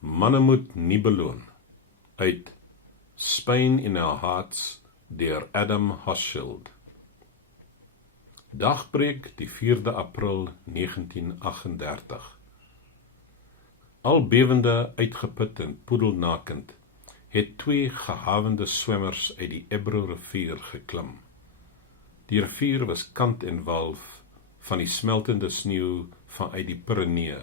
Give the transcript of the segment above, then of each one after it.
Manne moet nie beloon, uit Spain in Our Hearts, deur Adam Hochschild. Dagbreek die 4de April 1938. Al bewende, uitgeput en poedelnakend, het 2 gehavende swemmers uit die Ebro rivier geklim. Die rivier was kant en wal van die smeltende sneeu vanuit die Pyrenee.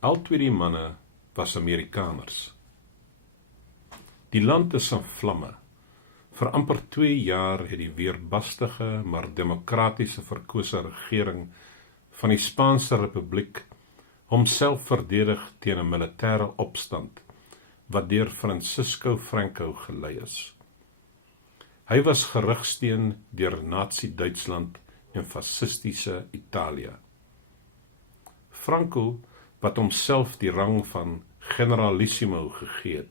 Al 2 die manne was Amerikaners. Die land is in vlamme. Vir amper 2 jaar het die weerbarstige, maar demokratiese verkose regering van die Spaanse Republiek homself verdedig teen 'n militêre opstand wat deur Francisco Franco gelei is. Hy was gerugsteun deur Nazi-Duitsland en fasistiese Italië. Franco, wat homself die rang van generalissimo gegee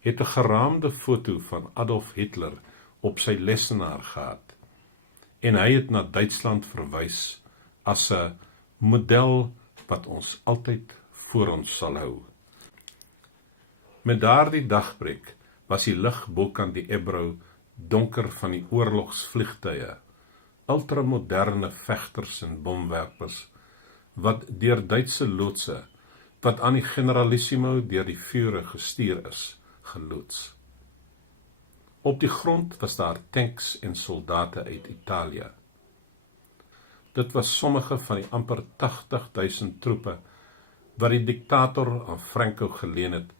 het 'n geraamde foto van Adolf Hitler op sy lesenaar gehad, en hy het na Duitsland verwys as 'n model wat ons altyd voor ons sal hou. Met daardie dagbreek was die lug bokant die Ebro donker van die oorlogsvliegtuie, ultramoderne vegters en bomwerpers, wat deur Duitse loodse, wat aan die generalissimo deur die Führer gestuur is, geloods. Op die grond was daar tanks en soldate uit Italië. Dit was sommige van die amper 80.000 troepe wat die diktator aan Franco geleen het,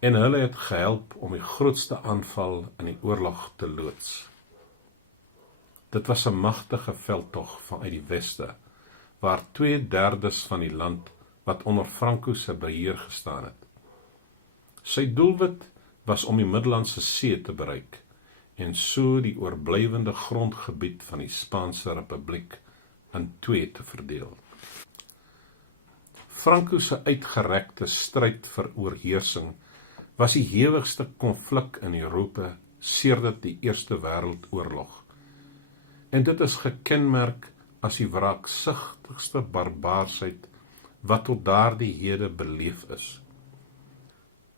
en hulle het gehelp om die grootste aanval in die oorlog te loods. Dit was 'n magtige veldtog vanuit die weste, waar 2/3 van die land wat onder Franco se beheer gestaan het. Sy doelwit was om die Middellandse See te bereik, en so die oorblywende grondgebied van die Spaanse Republiek in 2 te verdeel. Franco se uitgerekte stryd vir oorheersing was die hewigste konflik in Europa sedert die Eerste Wêreldoorlog, en dit is gekenmerk as die wraaksigtigste barbaarsheid wat tot daardie hede beleef is.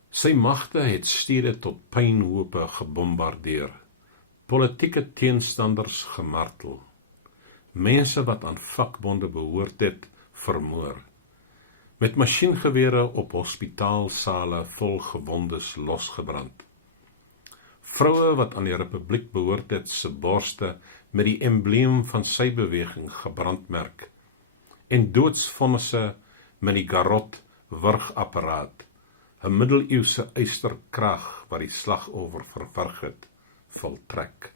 Sy magte het stede tot pynhope gebombardeer, politieke teenstanders gemartel, mense wat aan vakbonde behoort het, vermoor, met masjiengewere op hospitaalsale vol gewondes losgebrand, vroue wat aan die Republiek behoort het se borste met die embleem van sy beweging gebrandmerk, en doodsvonnisse met die garrot wurgapparaat, 'n middeleeuse eysterkrag wat die slagoffer verwrig het, voltrek.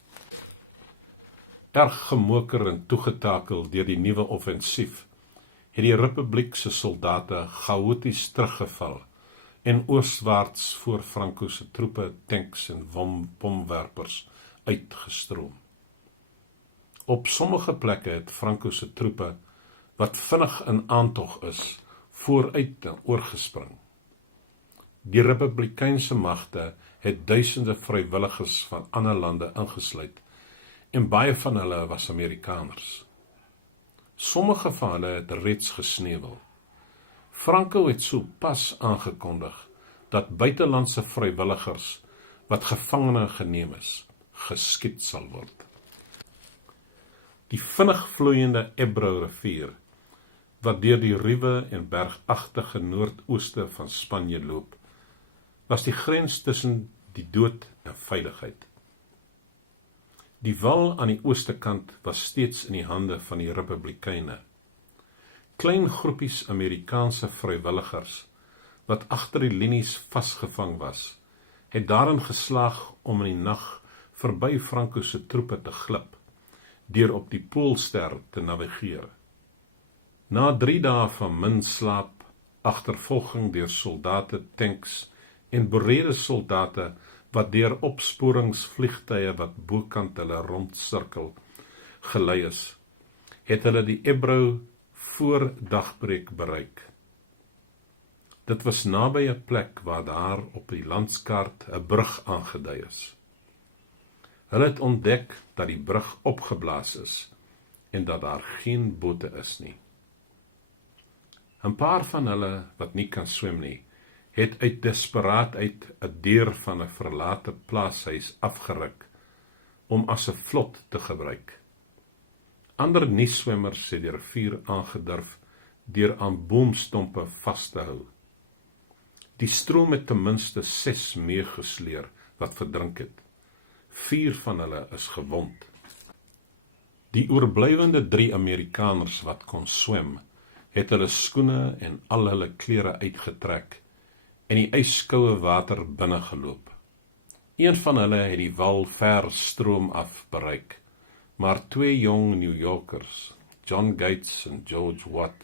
Erg gemoker en toegetakel deur die nuwe offensief, het die Republiek se soldate chaoties teruggeval en ooswaarts voor Franco se troepe, tanks en bomwerpers uitgestroom. Op sommige plekke het Franco se troepe, wat vinnig in aantog is, vooruit en oorgespring. Die Republikeinse magte het duisende vrywilligers van ander lande ingesluit, en baie van hulle was Amerikaners. Sommige van hulle het reeds gesneuwel. Franco het so pas aangekondig dat buitelandse vrywilligers wat gevangene geneem is, geskiet sal word. Die vinnig vloeiende Ebro rivier, wat deur die ruwe en bergagtige noordooste van Spanje loop, was die grens tussen die dood en veiligheid. Die wal aan die ooste kant was steeds in die hande van die Republikeine. Klein groepies Amerikaanse vrywilligers, wat agter die linies vasgevang was, het daarin geslaag om in die nag verby Franco se troepe te glip, deur op die Poolster te navigeer. Na 3 dae van min slaap, agtervolging deur soldate, tanks en berede soldate wat deur opsporingsvliegtuie wat bokant hulle rondsirkel gelei is, het hulle die Ebro voor dagbreek bereik. Dit was naby 'n plek waar daar op die landskaart 'n brug aangedui is. Hulle het ontdek dat die brug opgeblaas is en dat daar geen bote is nie. 'n paar van hulle wat nie kan swem nie, het uit desperaatheid 'n deur van 'n verlate plaashuis afgeruk om as 'n vlot te gebruik. Ander nuusswemmers het die rivier aangedurf deur aan boomstompe vas te hou. Die stroom het ten minste 6 meegesleer wat verdrink het. 4 van hulle is gewond. Die oorblywende 3 Amerikaners wat kon swem, het hulle skoene en al hulle klere uitgetrek en die ijskoue water binne geloop. Een van hulle het die wal ver stroom af bereik, maar 2 jong New Yorkers, John Gates en George Watt,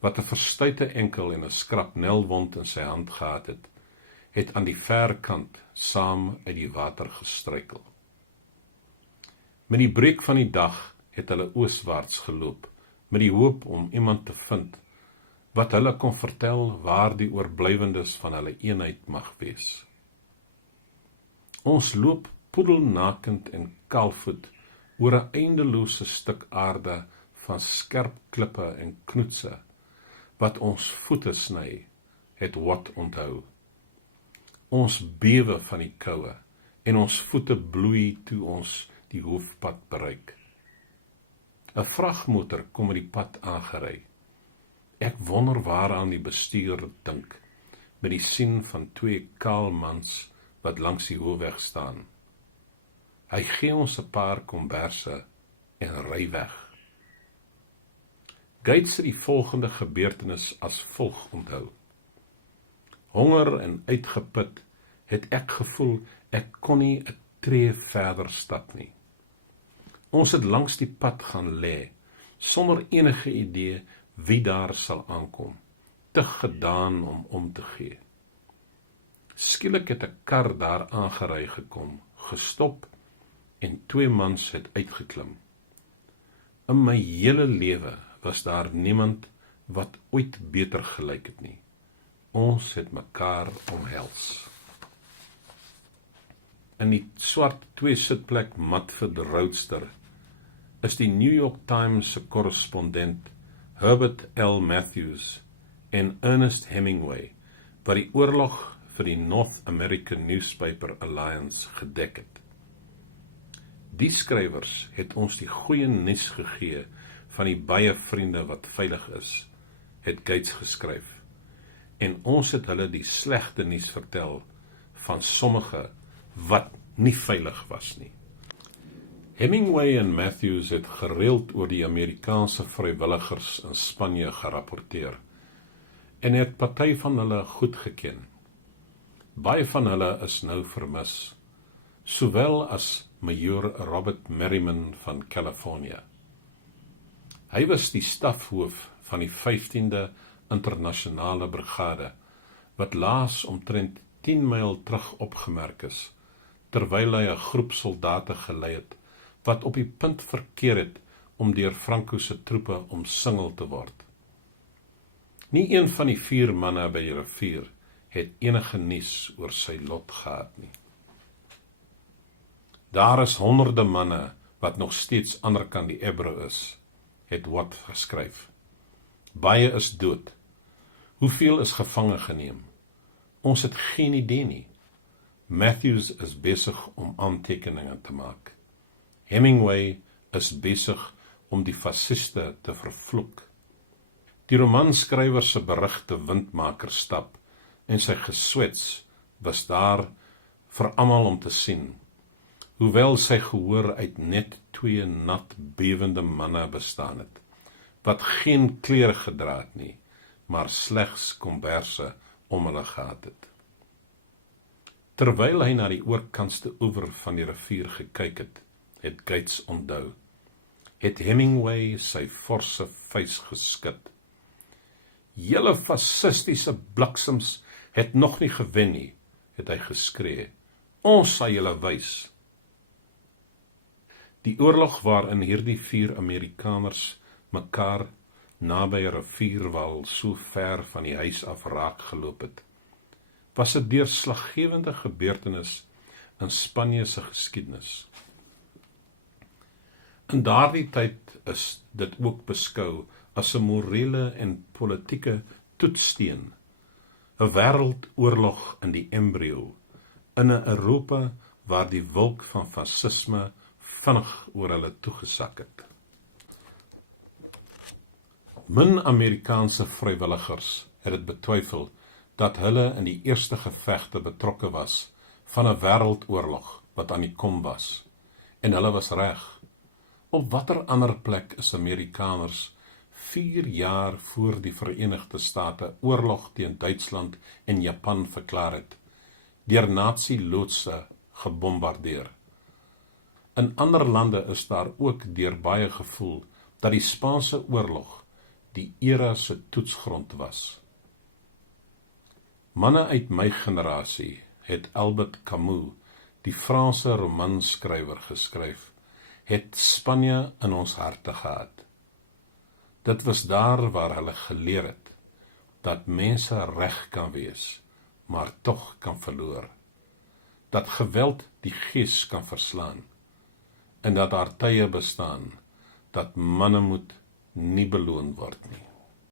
wat 'n verstuite enkel en 'n skrapnelwond in sy hand gehad het aan die verkant saam uit die water gestruikel. Met die breek van die dag het hulle ooswaarts geloop, met die hoop om iemand te vind, wat hulle kon vertel waar die oorblywendes van hulle eenheid mag wees. Ons loop poedelnakend en kaalvoet oor 'n eindelose stuk aarde van skerp klippe en knoetse, wat ons voete sny, het Watt onthou. Ons bewe van die koue, en ons voete bloei toe ons die hoofpad bereik. 'n Vragmotor kom met die pad aangery. Ek wonder waaraan die bestuurder dink, met die sien van 2 kaal mans wat langs die hoofweg staan. Hy gee ons 'n paar komberse en ry weg. Gates het die volgende gebeurtenis as volg onthou. Honger en uitgeput het ek gevoel ek kon nie 'n tree verder stap nie. Ons het langs die pad gaan lê, sonder enige idee wie daar sal aankom, te gedaan om te gee. Skielik het 'n kar daar aangery gekom, gestop en 2 mans het uitgeklim. In my hele lewe was daar niemand wat ooit beter gelyk het nie. Ons het mekaar omhels. In die swart 2-sitplek Matford Roadster is die New York Times se korrespondent Herbert L. Matthews en Ernest Hemingway, wat die oorlog vir die North American Newspaper Alliance gedek het. Die skrywers het ons die goeie nuus gegee van die baie vriende wat veilig is, het Gates geskryf, en ons het hulle die slegte nuus vertel van sommige wat nie veilig was nie. Hemingway en Matthews het gereeld oor die Amerikaanse vrywilligers in Spanje gerapporteer, en het party van hulle goed geken. Baie van hulle is nou vermis, sowel as Major Robert Merriman van California. Hy was die stafhoof van die 15de internasionale brigade, wat laas omtrent 10 myl terug opgemerk is, terwyl hy 'n groep soldate gelei het, wat op die punt verkeer het om deur Franco se troepe omsingel te word. Nie een van die 4 manne by die rivier het enige nuus oor sy lot gehad nie. Daar is honderde manne wat nog steeds anderkant die Ebro is, het Watt geskryf. Baie is dood. Hoeveel is gevange geneem? Ons het geen idee nie. Matthews is besig om aantekeninge te maak. Hemingway is besig om die fasciste te vervloek. Die romanskrywer se berigte windmakerstap en sy geswets was daar vir almal om te sien, hoewel sy gehoor uit net 2 nat bewende manne bestaan het, wat geen klere gedra het nie, maar slegs komberse om hulle gehad het. Terwyl hy na die oorkantste oewer van die rivier gekyk het, het Gates onthou, het Hemingway sy forse vuis geskit. Julle fascistiese bliksems het nog nie gewen nie, het hy geskree. Ons sal julle wys. Die oorlog waarin hierdie 4 Amerikaners mekaar naby 'n rivierwal so ver van die huis af raak geloop het, was 'n deurslaggewende gebeurtenis in Spanje se geskiedenis. In daardie tyd is dit ook beskou as 'n morele en politieke toetssteen, 'n wêreldoorlog in die embrio, in 'n Europa waar die wolk van fasisme vinnig oor hulle toegesak het. Min Amerikaanse vrywilligers het dit betwyfel dat hulle in die eerste gevegte betrokke was van 'n wêreldoorlog wat aan die kom was. En hulle was reg. Op watter ander plek is Amerikaners 4 jaar voor die Verenigde State oorlog teen Duitsland en Japan verklaar het, deur nazi-loodse gebombardeer? In ander lande is daar ook deur baie gevoel dat die Spaanse oorlog die era se toetsgrond was. Manne uit my generasie het Albert Camus, die Franse romanskrywer, geskryf, het Spanje in ons harte gehad. Dit was daar waar hulle geleer het, dat mense reg kan wees, maar tog kan verloor. Dat geweld die gees kan verslaan, en dat daar tye bestaan, dat mannemoed nie beloon word nie.